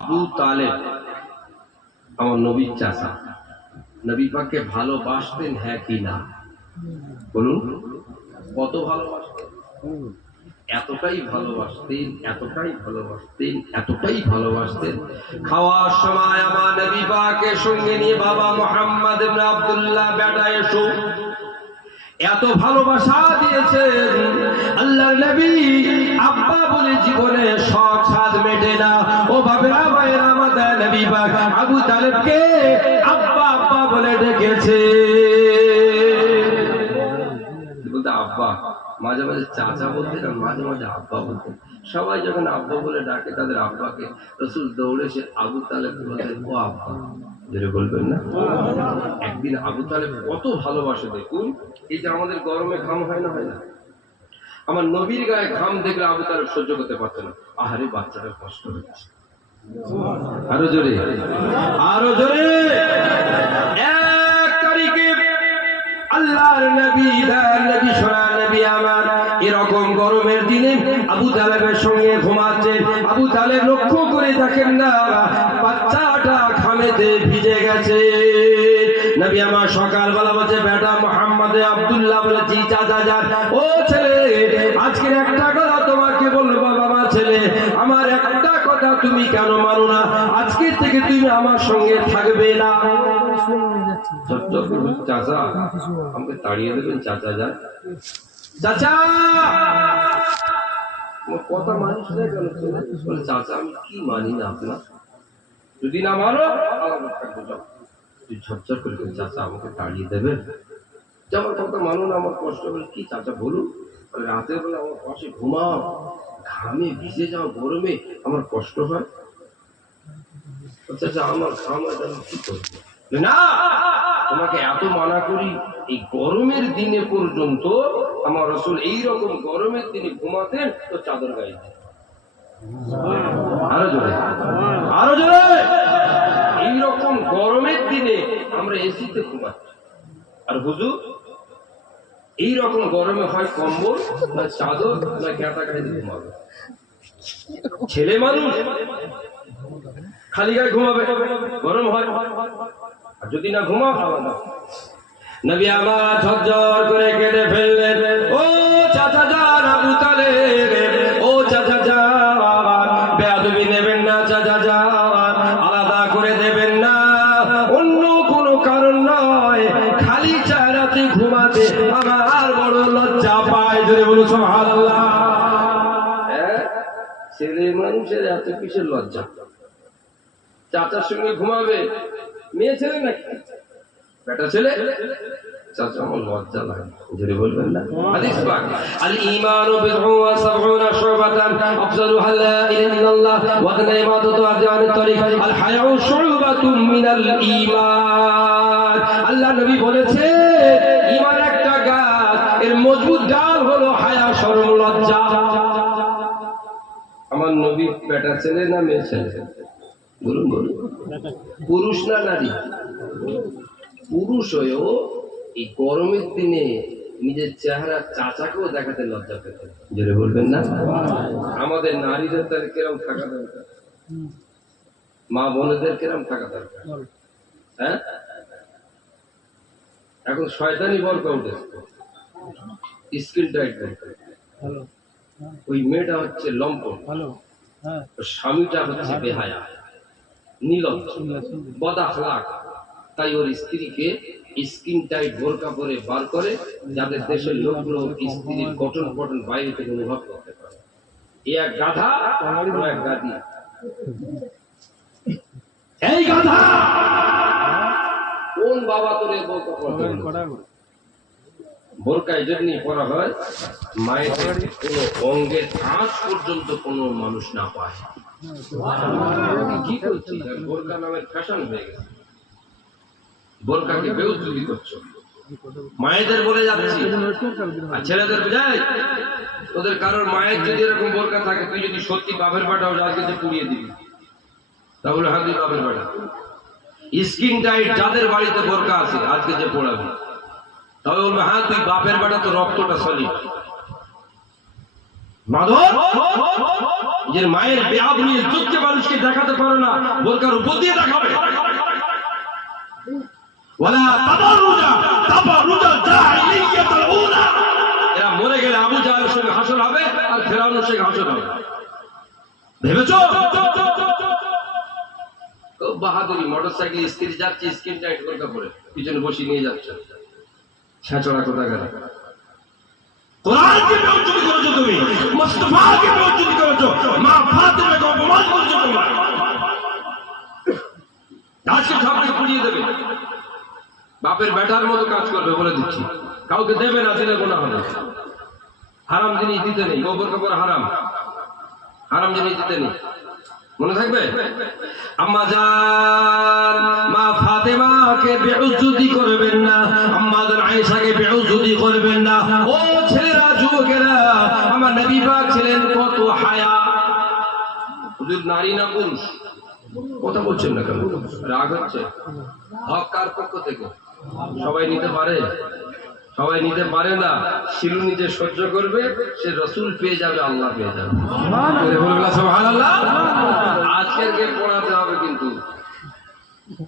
আবু তালেব আমার নবীর চাচা, নবী পাককে ভালোবাসতেন হ্যাঁ কি না বলুন? কত ভালোবাসতেন? এতটাই ভালোবাসতেন, এতটাই ভালোবাসতেন, এতটাই ভালোবাসতেন, খাওয়ার সময় আমার নবী পাকের সঙ্গে নিয়ে বাবা মুহাম্মদ ইবনে আব্দুল্লাহ বেটা এসো, এত ভালোবাসা দিয়েছেন আল্লাহর নবী আব্বা বলে জীবনে শখ সাধ মেটে না। ও বাবেরা ভাইরা, আমাদের নবী পাক আবু তালেবকে আব্বা আব্বা বলে ডেকেছে। বলতে আব্বা, মাঝে মাঝে চাচা বলতেন আর মাঝে মাঝে আব্বা বলতেন। সবাই যখন আব্বা বলে ডাকে তাদের আব্বাকে, রাসূল দৌড়ে সে আবু তালেব বলতেন ও আব্বা, যেটা বলবেন না। একদিন আবু তালেব কত ভালোবাসে দেখুন। এই যে আমাদের গরমে ঘাম হয় না, হয় না, আমার নবীর গায়ে ঘাম দেখলে আবু তালেব সহ্য করতে পারছে না। আহারে বাচ্চাটা কষ্ট হচ্ছে, আরো জোরে, আরো জোরে। এক তারিখে আল্লাহর নবী, নবী সোনা নবী আমার এরকম গরমের দিনে আবু তালেবের সঙ্গে ঘুমাচ্ছেন। আবু তালেব লক্ষ্য করে দেখেন না বাচ্চাটা ঘামেতে ভিজে গেছে। নবী আমার সকালবেলা বলছে বেটা মুহাম্মদ আব্দুল্লাহ বলে জি চাচা যান। ও ছেলে, আজকের একটা কথা তোমাকে বলবো বাবা ছেলে, আমার একটা কথা তুমি কেন মানো না? আজকের থেকে তুমি আমার সঙ্গে থাকবে না। চাচা আমাকে তাড়িয়ে দেবেন, চাচা যান। চাচা কথা মানিস না কেন? বলে চাচা আমি কি মানি না আপনার, যদি না মানো ঝরঝর করে চাচা আমাকে তাড়িয়ে দেবে। আমার কথা মানো না, আমার কষ্ট হলে কি চাচা বলুন? রাতের বেলা আমার পাশে ঘুমাও, ঘামে ভিজে যাও, গরমে আমার কষ্ট হয়। চাচা আমার ঘাম হয়, আমি কি করবো? না, তোমাকে এত মানা করি, এই গরমের দিনে পর্যন্ত আমার রাসূল এইরকম গরমের দিনে ঘুমাতেন তো চাদর গায়ে। আরো জোরে, আরো জোরে। এইরকম গরমের দিনে আমরা এসিতে ঘুমাচ্ছি, আর হুজুর এইরকম গরমে হয় কম্বল না চাদর না ক্যাটা গায়ে ঘুমাবে। ছেলে মানুষ খালি গায়ে ঘুমাবে, গরম হয়, আর যদি না ঘুমাও আলাদা। নবী আমার ঝরঝর করে কেঁদে ফেললেন। ও চাচা যান আবু তালেব, ও চাচা যান, বেয়াদবি নেবেন না চাচা যান, আলাদা করে দেবেন না, অন্য কোনো কারণ নয়, খালি চেহারাতে ঘুমাতে আমার বড় লজ্জা পায়। যদি বলুন সুবহানাল্লাহ। ছেলে মানুষের এত কিসের লজ্জা? চাচার সঙ্গে ঘুমাবে, মেয়ে ছেলে নাকি বেটা ছেলে, চাচা আমার লজ্জা লাগে, যদি বলবেন না। হাদিস পাক আল ঈমানু বিদউ ওয়া সাবউনা শুবাতান আফজালুহা লা ইলাহা ইল্লাল্লাহ ওয়া ইমাদাতু আরজানিত তরিক আল হায়াউ শুবাতুম মিনাল ঈমান। আল্লাহ নবী বলেছে ঈমান একটা গাছ, এর মজবুত ডাল হলো হায়া, শরম, লজ্জা। আমার নবী বেটা ছেলে না মেয়ে ছেলে? বলুন বলুন, পুরুষ না নারী? পুরুষ হয়েও এই গরমের দিনে নিজের চেহারা চাচাকেও দেখাতে লজ্জা পেতে, জোরে বলবেন না। আমাদের নারীদের তার কিরম থাকা দরকার, মা বোনেদের কিরম থাকা দরকার? হ্যাঁ, এখন শয়তানি বরকা উঠেছে, স্কিন টাইট বরকা। ওই মেয়েটা হচ্ছে লম্পট, স্বামীটা হচ্ছে বেহায়া, নির্লজ্জ, বদআখলাক, তাই ওর স্ত্রীকে স্কিন টাইট বোরকা পরে বার করে, যাদের দেশের লোকগুলো স্ত্রীর গঠন পঠন বাইরে থেকে অনুভব করতে পারে। এক গাধা, এক গাধি। এই গাধা কোন বাবা তোর বোরকা পড়তে? বোরকা এই জন্যই পরা হয় মায়ের কোনো অঙ্গের আঁচ পর্যন্ত কোনো মানুষ না পায়। কি করছি? বোরকা নামের ফ্যাশন হয়ে গেছে, বোরকাকে বেউজ্জুলি করছো। মায়েদের বলে যাচ্ছি আর ছেলেদের বুঝাই, তোদের কারোর মায়ের যদি এরকম বোরকা থাকে, তুই যদি সত্যি বাপের পাঠাও আজকে যে পুড়িয়ে দিবি, তাহলে হ্যাঁ তুই বাপের পাঠা। স্কিন টাইট যাদের বাড়িতে বোরকা আছে আজকে যে পড়াবি, তবে বলবে হ্যাঁ তুই বাপের বেটা, তো রক্তটা সলিড। মাদর নিজের মায়ের বেআবরুই ইজ্জতকে মানুষকে দেখাতে পারো না, বোরকার উপর দিয়ে দেখাবে। ওয়ালা তাবাররুজা তাবাররুজাল জাহিলিয়াতুল উলা। এরা মরে গেলে আবু জাহেলের সঙ্গে হাসর হবে আর ফিরআউনের সঙ্গে হাসর হবে। ভেবেছো? খুব বাহাদুরি, মোটরসাইকেল স্ত্রী যাচ্ছে, স্ক্রিন টাইট বোরকা পরে পিছনে বসিয়ে নিয়ে যাচ্ছে। ছেঁচড়া কোথাকার। কোরআনকে বেইজ্জতি করেছো তুমি, মুস্তাফাকে বেইজ্জতি করেছো, মা ফাতিমাকে অপমান করেছো তোমরা। আজকে সবকে পুড়িয়ে দেবে, বাপের বেটার মতো কাজ করবে বলে দিচ্ছি। কাউকে দেবে না, দিলে গোনা হবে। হারাম জিনিস দিতে নেই, গোবর কাপড় হারাম, হারাম জিনিস দিতে নেই, মনে থাকবে। আম্মা জান মা ফাতেমাকে বেইজ্জতি করবেন না, আম্মা জান আয়েশাকে বেইজ্জতি করবেন না। ও ছেলেরা, যুবকেরা, আমার নবী পাক ছিলেন কত হায়া। হুজুর নারী না পুরুষ? কথা বলছেন না কেন? রাগ হচ্ছে? হক কার পক্ষ থেকে? সবাই নিতে পারে? সবাই নিতে পারে না। শিলু নিজে সহ্য করবে, সে রসুল পেয়ে যাবে, আল্লাহ পেয়ে যাবে। সুবহানাল্লাহ। আজকের কে পড়াতে হবে কিন্তু,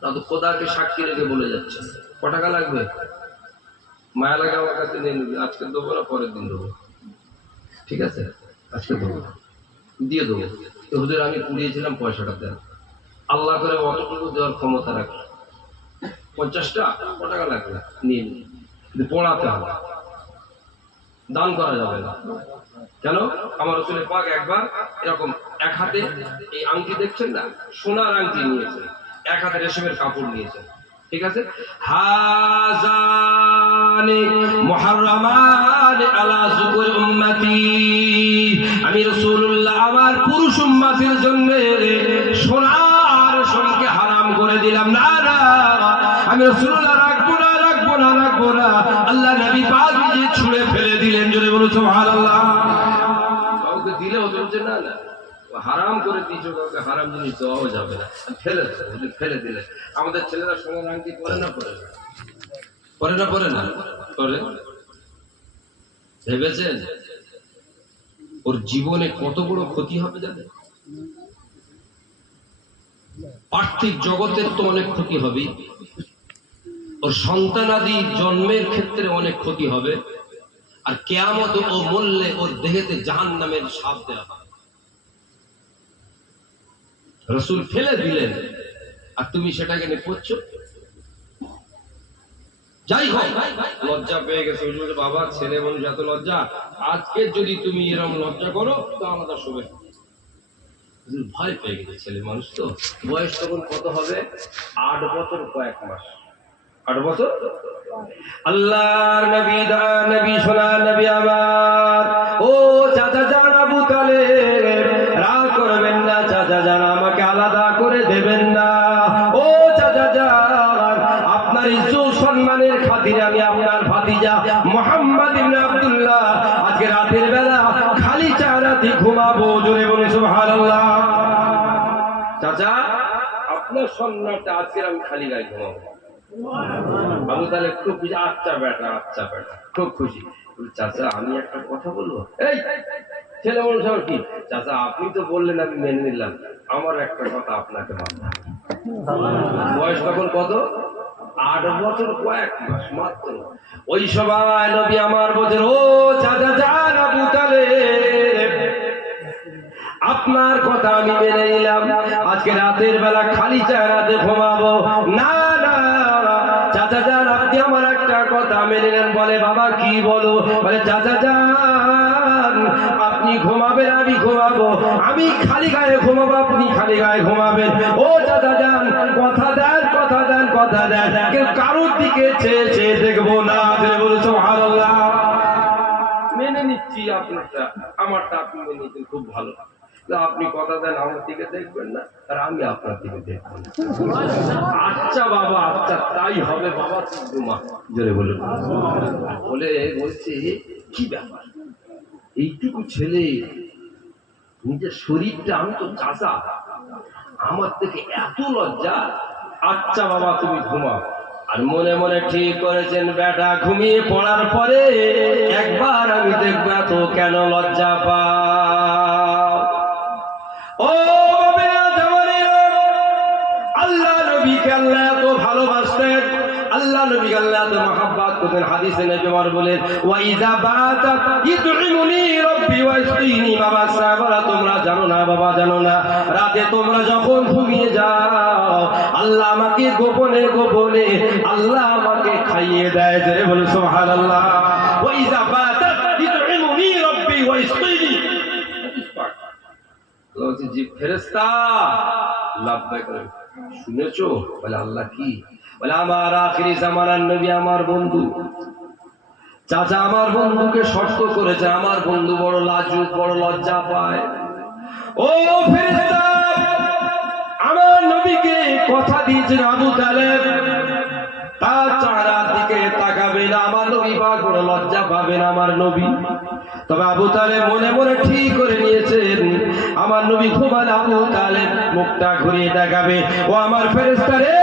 তা তো খোদাকে সাক্ষী রেখে বলে যাচ্ছে। ক টাকা লাগবে? মায়া লাগে আমার কাছে নিয়ে নিবি, আজকে দেবো না পরের দিন দেবো, ঠিক আছে? আজকে দেবো, দিয়ে দেবো। তো হুজুর আমি পুড়িয়েছিলাম, পয়সাটা দেন। আল্লাহ করে অতটুকু দেওয়ার ক্ষমতা রাখে। 50টা ক টাকা লাগবে? নিয়ে নিন, কিন্তু পড়াতে হবে, দান করা যাবে না। কেন? আমার রাসূলের পাক একবার এরকম এক হাতে এই আংটি দেখছেন না, সোনার আংটি নিয়েছেন, এক হাতে রেশমের কাপড় নিয়েছেন, ঠিক আছে? হাযানি মুহাররামান আলা যুকুর উম্মতি। আমি রাসূলুল্লাহ আমার পুরুষ উম্মতের জন্য সোনার রেশমকে হারাম করে দিলাম। না না, আমি রাসূলুল্লাহ রাখবো না, রাখবো না, রাখবো না। আল্লাহ নবী পাক নিজে ছুঁড়ে ফেলে দিলেন। জোরে বলো সুবহানাল্লাহ। কাউকে দিলে হচ্ছে না, না হারাম করে দিয়েছো, কাউকে হারাম জিনিস দেওয়াও যাবে না। ফেলে দেবে, ফেলে দিলে। আমাদের ছেলেরা সোনার আংটি পরে না, পরে না, পরে না, পরে না, পরে। ভেবেছেন ওর জীবনে কত বড় ক্ষতি হবে জানেন? আর্থিক জগতের তো অনেক ক্ষতি হবে, ওর সন্তানাদি জন্মের ক্ষেত্রে অনেক ক্ষতি হবে, আর কিয়ামত ও মরলে ওর দেহেতে জাহান্নামের শাপ দেওয়া হবে। রাসূল ফেলে দিলেন আর তুমি সেটাকে নিয়ে পড়ছো। যাই হোক, লজ্জা পেয়ে গেছে। বাবা ছেলে মানুষ এত লজ্জা, আজকে যদি তুমি এরকম লজ্জা করো তো আমাদের শুভে। ভয় পেয়ে গেছে, ছেলে মানুষ তো। বয়স তখন কত হবে? 8 বছর কয়েক মাস। 8 বছর। আল্লাহর নবী, নবী সোনা নবী আমার, ও চাচা জান আবু তালেব, রাগ করবেন না চাচা জান, আমাকে আলাদা করে দেবেন না। ও চাচা জান, আপনার ইজ্জত সম্মানের খাতিরে আমি আপনার ভাতিজা মুহাম্মদ ইবনে আব্দুল্লাহ আজকে রাতের বেলা খালি চেহারাতে ঘুমাবো। জোরে বলে সুবহানাল্লাহ। চাচা আপনার সম্মানটা আজকে আমি খালি গায়ে ঘুমাবো। আবু তালেব খুব খুশি। আচ্ছা বেটা, আচ্ছা বেটা, খুব খুশি। চাচা আমি একটা কথা বলবো? এই ছেলে মানুষ আমার কি? চাচা আপনি তো বললেন, আমি মেনে নিলাম, আমার একটা কথা আপনাকে মানতে হবে। বয়স তখন কত? 8 বছর কয়েক মাস মাত্র। ওই সময় নবী আমার বলেন, ও চাচা জান আবু তালেব, আপনার কথা আমি মেনে নিলাম, আজকে রাতের বেলা খালি চেহারাতে ঘুমাবো। না না চাচা জান, আপনি আমার একটা কথা মেনে নেন। বলে বাবা কি বলো? বলে চাচা জান আপনি ঘুমাবেন, আমি ঘুমাবো, আমি খালি গায়ে ঘুমাবো, আপনি খালি গায়ে ঘুমাবেন। ও চাচা জান কথা দেন, কথা দেন, কথা দেন, কেউ কারোর দিকে চেয়ে চেয়ে দেখবো না। বলো সুবহানাল্লাহ। মেনে নিচ্ছি আপনারটা, আমারটা আপনি মেনে নিচ্ছেন, খুব ভালো। আপনি কথা দেন আমার দিকে দেখবেন না, আর আমি আপনার দিকে দেখবো না। আচ্ছা বাবা, আচ্ছা তাই হবে বাবা, তোমা জোরে বলুন। বলে বলছে কি ব্যাপার, এইটুকু ছেলে নিজের শরীরটা, আমি তো চাচা, আমার থেকে এত লজ্জা। আচ্ছা বাবা তুমি ঘুমাও। আর মনে মনে ঠিক করেছেন, বেটা ঘুমিয়ে পড়ার পরে একবার আমি দেখবো এত কেন লজ্জা পায়। নবীকে আল্লাহ এত ভালোবাসতেন, আল্লাহ নবী আল্লাহ এত মহব্বত করতেন। হাদিসে নবী আমার বলেন, ওয়া ইযা বাতা ইত'ইমুনি রাব্বি ওয়া ইসকিনি। বাবা সাহাবারা তোমরা জানো না, বাবা জানো না, রাতে তোমরা যখন ঘুমিয়ে যাও আল্লাহ আমাকে গোপনে গোপনে আল্লাহ আমাকে খাইয়ে দেয়। জোরে বলো সুবহানাল্লাহ। ওয়া ইযা বাতা ইত'ইমুনি রাব্বি ওয়া ইসকিনি। জি ফেরেশতা লাভবাই করে শুনেছো? বলে আল্লাহ কি? বলে আমার আখিরি জামানার নবী আমার বন্ধু চাচা আমার বন্ধুকে শর্ত করেছে, আমার বন্ধু বড় লাজুক, বড় লজ্জা পায়। ও ফেরেশতা, আমার নবীকে কথা দিয়েছেন আবু তালেব তার চেহারার দিকে তাকাবে না, আমার নবী পাক বড় লজ্জা পাবেন আমার নবী। তবে আবু তালেব মনে মনে ঠিক করে নিয়েছেন আমার নবী ঘুমালে আবু তালেব মুখটা ঘুরিয়ে দেখাবে। ও আমার ফেরেশতা রে,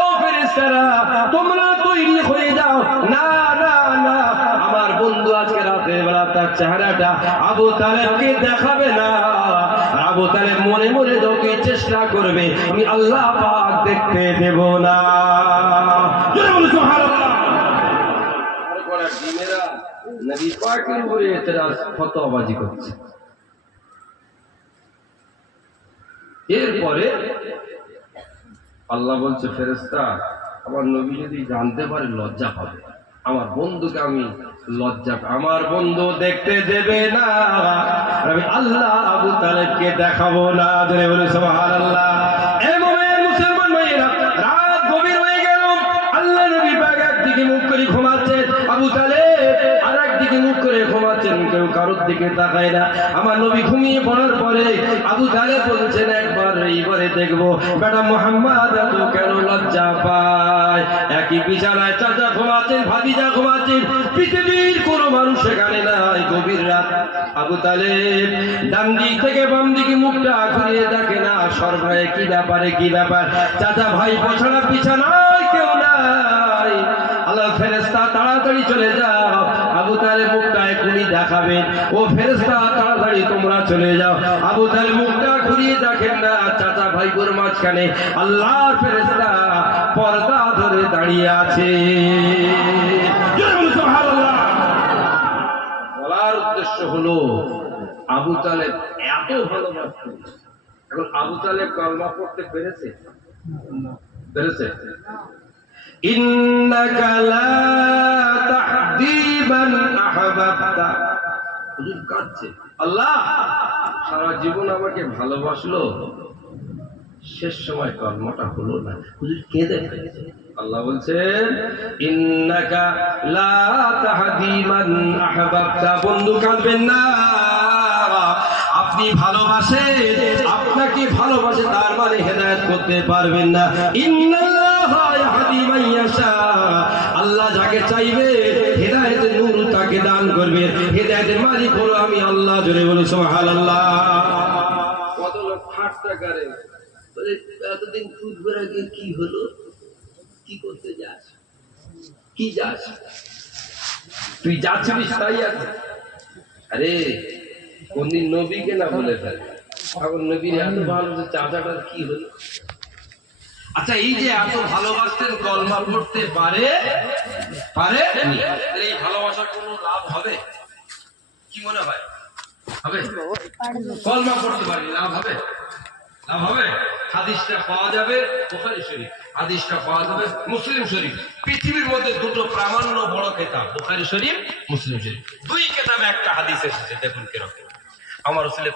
ও ফেরেশতারা তোমরা তৈরি হয়ে যাও। না না না, আমার বন্ধু আজকে রাতের বেলা তার চেহারাটা আবু তালেবকে দেখাবে না। আবু তালেব মনে মনে তোকে চেষ্টা করবে, আমি আল্লাহ পাক দেখতে দেব না। সুবহানাল্লাহ। আর কোন দিনেরা নবী পাকের উপরে এতরাজ ফতোয়াবাজি করছে। এরপরে আল্লাহ বলছে, ফেরেশতা আমার নবী যদি জানতে পারে লজ্জা পাবে, আমার বন্ধুকে আমি লজ্জা, আমার বন্ধু দেখতে দেবে না, আমি আল্লাহ আবু তালেবকে দেখাবো না। ধরে বলে সুবহানাল্লাহ। এমন মুসলমান ভাইয়েরা, রাত গভীর হয়ে গেল, আল্লাহ নবী পাক একদিকে মুখ করে ঘুমাচ্ছে, আবু তালেব আর একদিকে মুখ করে ঘুমাচ্ছেন, কেউ কারোর দিকে তাকায় না। আমার নবী ঘুমিয়ে পড়ার পরে আবু তালেব বলছেন, একবার এইবারে দেখবো বেটা মুহাম্মদ এত কেন লজ্জা পায়। একই বিছানায় চাচা ঘুমাচ্ছেন, ভাতিজা ঘুমাচ্ছেন, পৃথিবীর কোন মানুষ সেখানে নাই। গভীর রাত, আবু তালেব ডান দিক থেকে বাম দিকে মুখটা ঘুরিয়ে দেখে না, সর্বদাই কি ব্যাপারে, কি ব্যাপার? চাচা ভাই পছাড়া বিছানায় কেউ নাই। আল্লাহ ফেরেশতা তাড়াতাড়ি চলে যাও, আবু তালেব মুখটা এখনই দেখাবেন। ও ফেরেশতা তাড়াতাড়ি তোমরা চলে যাও। আবু তালেব মুখটা ঘুরিয়ে দেখেন না, চাচা ভাইবোর মাঝখানে আল্লাহর ফেরেশতা পর্দা ধরে দাঁড়িয়ে আছে। সুবহানাল্লাহ। বলার উদ্দেশ্য হলো আবু তালেব এত ভালোবাসতেন। এখন আবু তালেব কলমা পড়তে পেরেছে? পেরেছে? ইন্নাকা লা তাহদি মান আহবাবতা। হুজুর কাঁদছে, আল্লাহ সারা জীবন আমাকে ভালোবাসলো, শেষ সময় কলমাটা হলো না। হুজুর কেঁদে ফেলেছে। আল্লাহ বলছেন, ইন্নাকা লা তাহদি মান আহবাবতা। বন্ধু কাঁদবেন না, আপনি ভালোবাসেন, আপনাকে ভালোবাসে তার মানে হেদায়েত করতে পারবেন না। ইন্নাল্লাহা ইয়াহদি মান ইয়াশা। আল্লাহ যাকে চাইবে হেদায়েতের নূর তাকে দান করবে। হেদায়েতের মালিক হলো আমি আল্লাহ। জোরে বলো সুবহানাল্লাহ। কত লোক ঠাট্টা করে, বলে এতদিন ফুটবল আগে কি হলো, কি করতে যাস, কি যাস, তুই যাচ্ছিস তাই আছে। আরে কোনদিন নবীকে না বলে ফেলে, এখন নবীর এত ভালো চাচাটার কি হলো? আচ্ছা, এই যে এত ভালোবাসতেন, কলমা পড়তে পারে পারে এই ভালোবাসার কোনো লাভ হবে? কি মনে হয় হবে? কলমা পড়তে পারি লাভ হবে? লাভ হবে? হাদিসটা পাওয়া যাবে বুখারী শরীফ, হাদিসটা পাওয়া যাবে মুসলিম শরীফ। পৃথিবীর মধ্যে দুটো প্রামাণ্য বড় কিতাব, বুখারী শরীফ, মুসলিম শরীফ, দুই কিতাবে একটা হাদিস এসেছে। দেখুন কিরকম। আমার রাসূল